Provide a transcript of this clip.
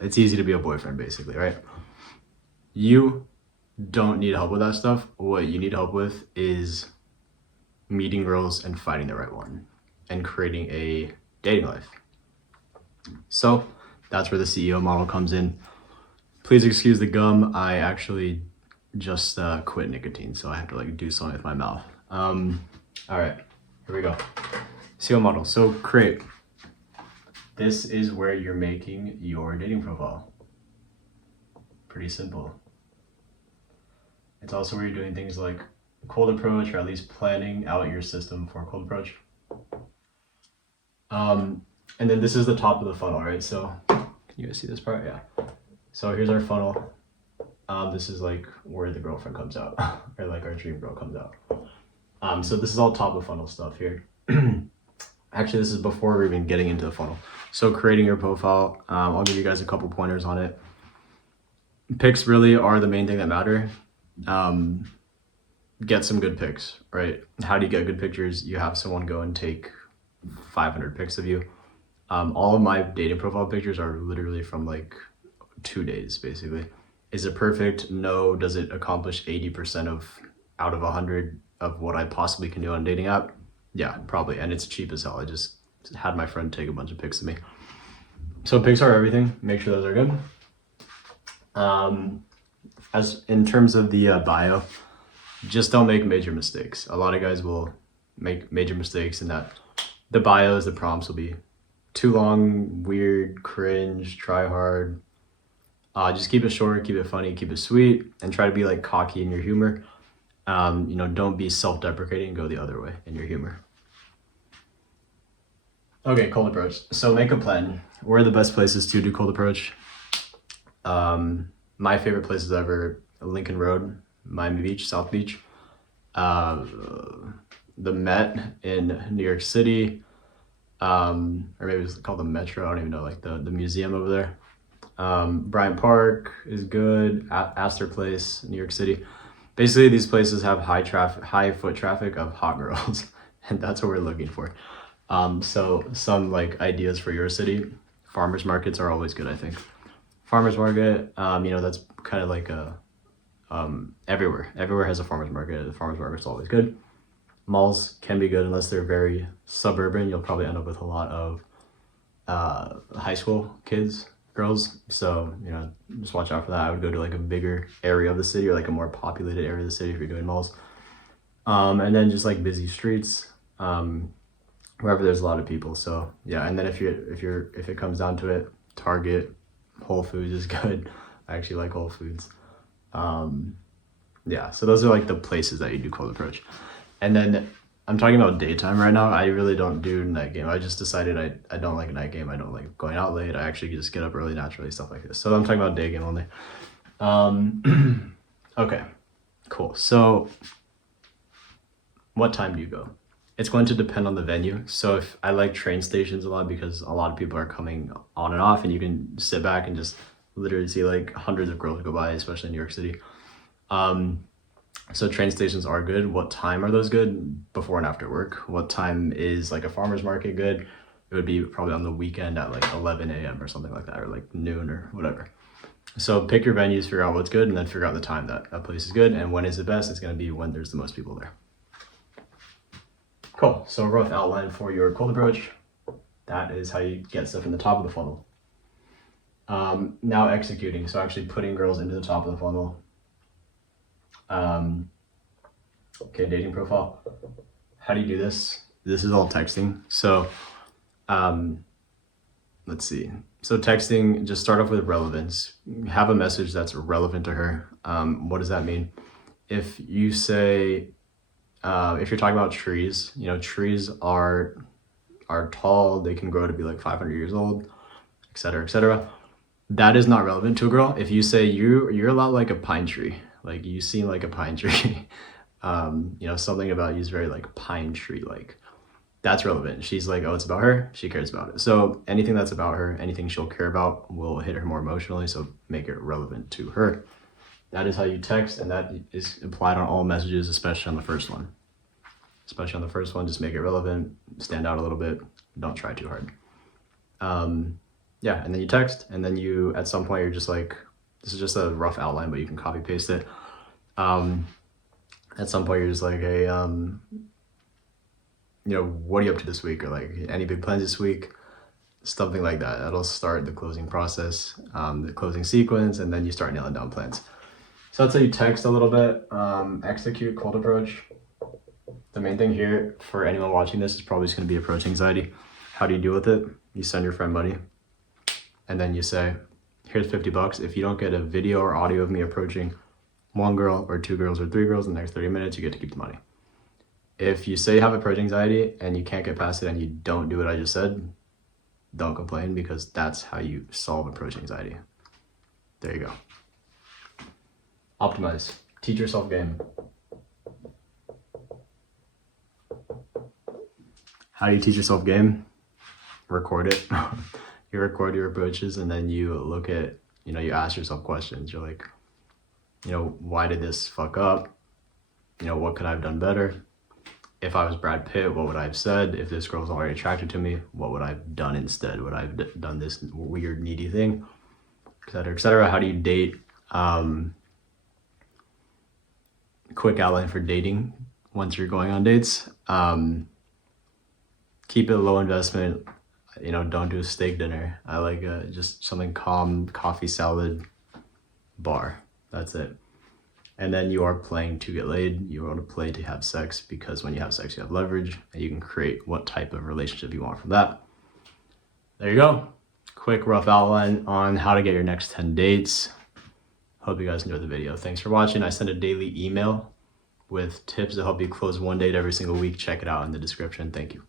it's easy to be a boyfriend basically, right? You don't need help with that stuff. What you need help with is meeting girls and finding the right one and creating a dating life. So that's where the CEO model comes in. Please excuse the gum. I actually just quit nicotine, so I have to like do something with my mouth. All right, here we go. CEO model. So create. This is where you're making your dating profile. Pretty simple. It's also where you're doing things like cold approach, or at least planning out your system for cold approach. And then this is the top of the funnel, right? So can you guys see this part? Yeah. So here's our funnel. This is like where the girlfriend comes out, or like our dream girl comes out. So this is all top of funnel stuff here. Actually, this is before we're even getting into the funnel. So creating your profile, I'll give you guys a couple pointers on it. Pics really are the main thing that matter. Get some good pics, right? How do you get good pictures? You have someone go and take 500 pics of you. All of my dating profile pictures are literally from like 2 days, basically. Is it perfect? No. Does it accomplish 80% of out of 100 of what I possibly can do on a dating app? Yeah, probably. And it's cheap as hell. I just had my friend take a bunch of pics of me. So pics are everything. Make sure those are good. As in terms of the bio, just don't make major mistakes. A lot of guys will make major mistakes in that the bios, the prompts will be too long, weird, cringe, try hard. Just keep it short, keep it funny, keep it sweet, and try to be like cocky in your humor. Don't be self-deprecating, go the other way in your humor. Okay, cold approach. So make a plan. Where are the best places to do cold approach? My favorite places ever, Lincoln Road, Miami Beach, South Beach, the Met in New York City, or maybe it's called the Metro, I don't even know, like the museum over there. Bryant Park is good, Astor Place, New York City. Basically, these places have high foot traffic of hot girls, and that's what we're looking for. So some like ideas for your city. Farmers markets are always good, I think. Farmers market, that's kind of like everywhere has a farmers market. The farmers market's always good. Malls can be good unless they're very suburban. You'll probably end up with a lot of high school kids, girls. So, just watch out for that. I would go to like a bigger area of the city, or like a more populated area of the city if you're doing malls. And then just like busy streets, wherever there's a lot of people. So yeah, and then if it comes down to it, Target, Whole Foods is good. I actually like Whole Foods. Yeah, so those are like the places that you do cold approach. And then I'm talking about daytime right now. I really don't do night game. I just decided I don't like night game. I don't like going out late. I actually just get up early naturally, stuff like this. So I'm talking about day game only. Okay, cool. So what time do you go? It's going to depend on the venue. So if I like train stations a lot, because a lot of people are coming on and off, and you can sit back and just literally see like hundreds of girls go by, especially in New York City. So train stations are good. What time are those good? Before and after work. What time is like a farmer's market good? It would be probably on the weekend at like 11 a.m. or something like that, or like noon or whatever. So pick your venues, figure out what's good, and then figure out the time that a place is good. And when is the best? It's going to be when there's the most people there. Cool. So a rough outline for your cold approach. That is how you get stuff in the top of the funnel. Now executing. So actually putting girls into the top of the funnel. Okay, dating profile. How do you do this? This is all texting. So let's see. So texting, just start off with relevance. Have a message that's relevant to her. What does that mean? If you say, if you're talking about trees, trees are tall, they can grow to be like 500 years old, etc., etc. That is not relevant to a girl. If you say you're a lot like a pine tree, like you seem like a pine tree, something about you is very like pine tree like, that's relevant. She's like, oh, it's about her, she cares about it. So anything that's about her, anything she'll care about will hit her more emotionally, so make it relevant to her. That is how you text, and that is applied on all messages, especially on the first one. Just make it relevant, stand out a little bit, don't try too hard. yeah, and then you text, and then you, at some point, you're just like, this is just a rough outline, but you can copy paste it. At some point, you're just like, hey, what are you up to this week? Or like, any big plans this week? Something like that. That'll start the closing process, the closing sequence, and then you start nailing down plans. So that's how you text a little bit. Execute cold approach. The main thing here for anyone watching this is probably just going to be approach anxiety. How do you deal with it? You send your friend money, and then you say, here's $50. If you don't get a video or audio of me approaching one girl or two girls or three girls in the next 30 minutes, you get to keep the money. If you say you have approach anxiety and you can't get past it and you don't do what I just said, don't complain, because that's how you solve approach anxiety. There you go. Optimize. Teach yourself game. How do you teach yourself game? Record it. You record your approaches, and then you look at, you ask yourself questions. You're like, why did this fuck up? What could I have done better? If I was Brad Pitt, what would I have said? If this girl's already attracted to me, what would I have done instead? Would I have done this weird, needy thing? Et cetera, et cetera. How do you date? Quick outline for dating once you're going on dates. Keep it low investment. Don't do a steak dinner. I like just something calm, coffee, salad, bar. That's it. And then you are playing to get laid. You want to play to have sex, because when you have sex, you have leverage, and you can create what type of relationship you want from that. There you go. Quick, rough outline on how to get your next 10 dates. Hope you guys enjoyed the video. Thanks for watching. I send a daily email with tips to help you close one date every single week. Check it out in the description. Thank you.